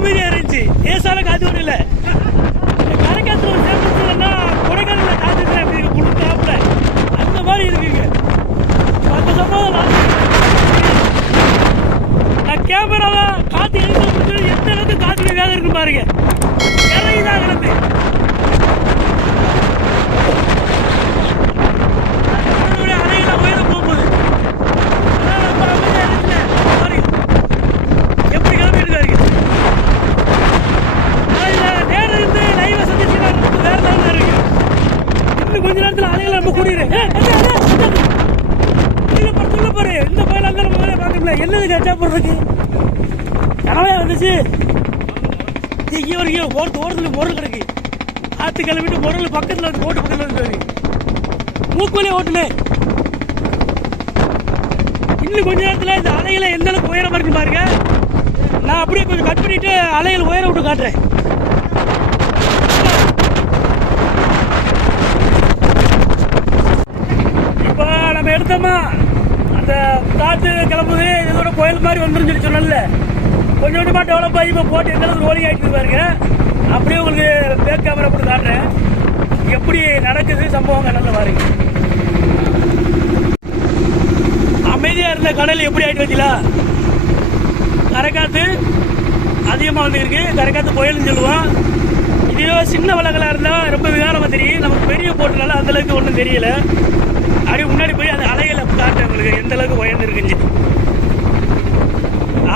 அமைதியா இருந்துச்சு. லேசான காத்து ஒன்றும் இல்லை. கரைக்காத்துல ஒரு சேர்ந்துச்சுன்னா கொடைக்கானல காத்து அப்படி கொடுத்தாப்புல அந்த மாதிரி இருக்குங்க. அந்த சம்பவம் நான் கேமராவை காத்து எழுந்து எந்த அளவுக்கு காத்துல வேலை இருக்கு பாருங்க. இறங்கிதான் கிடந்து அணையெல்லாம் உயரம் போகும்போது எப்படி கிளம்பி இருக்காரு. நேரம் இருந்து லைவா சந்திச்சுன்னா வேற தான் இருக்கு. இன்னும் கொஞ்ச நேரத்தில் அலைகளை நம்ம கூடிடுறேன். சொல்ல பாரு இந்த பயில அங்க நம்ம வேலை பார்க்கல. என்னது கச்சா போடுறதுக்கு கனவே வந்துச்சு. இங்கே ஒரு ஓரத்துல முரல் கிடக்கு. ஆத்து கிளம்பிட்டு முரல் பக்கத்தில் வந்து ஓட்டு பக்கத்தில் வந்து மூக்குவலே ஓட்டுனே. இன்னும் கொஞ்ச நேரத்தில் இந்த அலைகளை எந்த அளவுக்கு உயரமா இருக்கு பாருங்க. நான் அப்படியே கொஞ்சம் கட் பண்ணிட்டு அலைகள் உயர விட்டு காட்டுறேன். இப்போ நம்ம எடுத்தோமா அந்த காற்று கிளம்புது. இதோட புயல் மாதிரி வந்துருன்னு சொன்னல. கொஞ்சம் கொஞ்சமாக டெவலப் ஆகி இப்போ போட்டு எந்த அளவுக்கு ரோலிங் ஆகிட்டு பாருங்க. அப்படியே உங்களுக்கு பேக் கேமரா போட்டு காட்டுறேன் எப்படி நடக்குது சம்பவம். கடலில் பாருங்க. அமைதியாக இருந்த கடல் எப்படி ஆகிட்டு வச்சுலா. கரைக்காற்று அதிகமாக வந்துருக்கு. கரைக்காற்று புயல்னு சொல்லுவோம். இதுவே சின்ன வளங்களாக இருந்தால் ரொம்ப விகாரமாக தெரியும். நமக்கு பெரிய போட்டுனால அந்தளவுக்கு ஒன்றும் தெரியல. அப்படியே முன்னாடி போய் அந்த அலைகளை காட்டுறேன் உங்களுக்கு எந்த அளவுக்கு உயர்ந்துருக்குன்னு.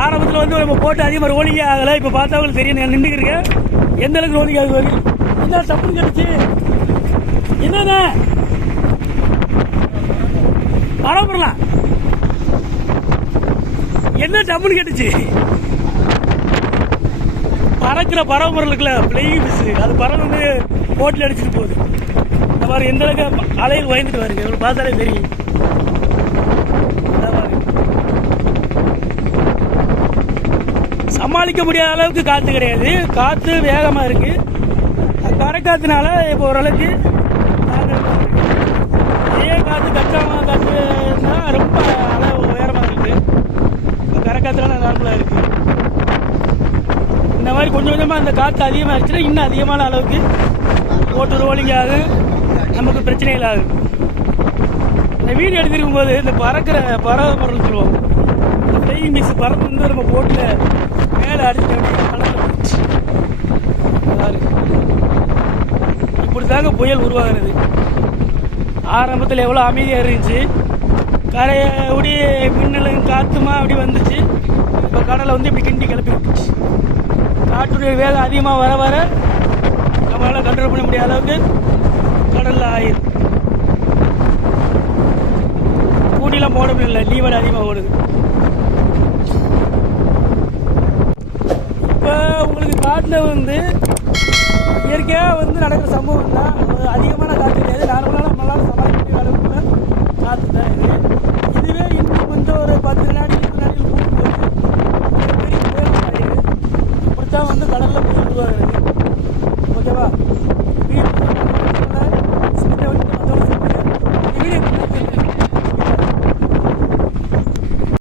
ஆரம்பத்தில் வந்து நம்ம போட்டு அதிகமாக ரோலிங்கே ஆகலை. இப்போ பார்த்தா உங்களுக்கு தெரியும். நான் நின்றுக்கிறேன் எந்த அளவுக்கு ரோலிங் ஆகுது. என்ன தப்புன்னு கிடச்சி என்னண்ணா பரவாயில்லாம் என்ன டப்புன்னு கேட்டுச்சு. பறக்கிற பறவை இருக்குல்ல பிளேயிங் பிஸ் அது பறவை போட்டில் அடிச்சுட்டு போகுது. இந்த மாதிரி எந்த அளவுக்கு அலையில் உயர்ந்துட்டு வருங்க. உங்களுக்கு பார்த்தாலே தெரியும். சமாளிக்க முடியாத அளவுக்கு காற்று கிடையாது. காற்று வேகமாக இருக்கு. கரைக்காத்துனால இப்போ ஓரளவுக்கு அதே காற்று கச்சாம காற்றுனா ரொம்ப அளவு உயரமாக இருக்கு. கரைக்காத்துனால நார்மலாக இருக்கு. இந்த மாதிரி கொஞ்சம் கொஞ்சமாக அந்த காற்று அதிகமாக இருந்துச்சுன்னா இன்னும் அதிகமான அளவுக்கு ஓட்டு ரோலிங் ஆகும். நமக்கு பிரச்சனைகள் ஆகும். இந்த வீடியோ எடுத்துருக்கும் போது இந்த பறக்கிற பறவை பொருள் சொல்லுவோம். இந்த பிளேயிங் மிக்ஸ் பறந்து வந்து நம்ம போட்டில் மேலே அடிச்சு கடலில் போச்சு. இப்படி தாங்க புயல் உருவாகிறது. ஆரம்பத்தில் எவ்வளோ அமைதியாக இருந்துச்சு. கரையை அப்படி மின்னலும் காற்றுமா அப்படி வந்துச்சு. இப்போ கடலை வந்து இப்படி கிண்டி கிளப்பி விட்டுச்சு. காற்றுடைய வேகம் அதிகமாக வர வர நம்மளால் கண்ட்ரோல் பண்ண முடியாத அளவுக்கு கடலில் ஆயிடும். கூட்டிலாம் போட முடியல. லீவல் அதிகமாக ஓடுது. இப்போ உங்களுக்கு காட்டில் வந்து இயற்கையாக வந்து நடக்கிற சம்பவம் தான். அதிகமான காற்று கிடையாது. நார்மலாக